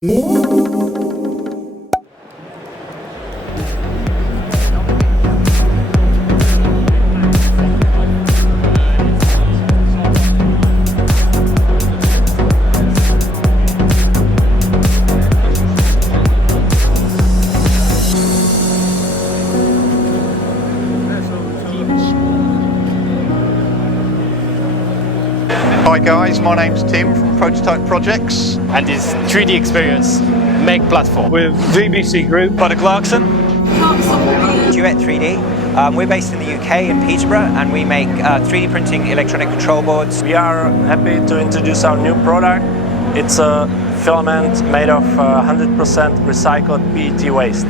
Hi guys, my name's Tim from Prototype Projects. And this 3D experience make platform. With VBC Group. By the Clarkson. Duet 3D. We're based in the UK in Peterborough, and we make 3D printing electronic control boards. We are happy to introduce our new product. It's a filament made of 100% recycled PET waste.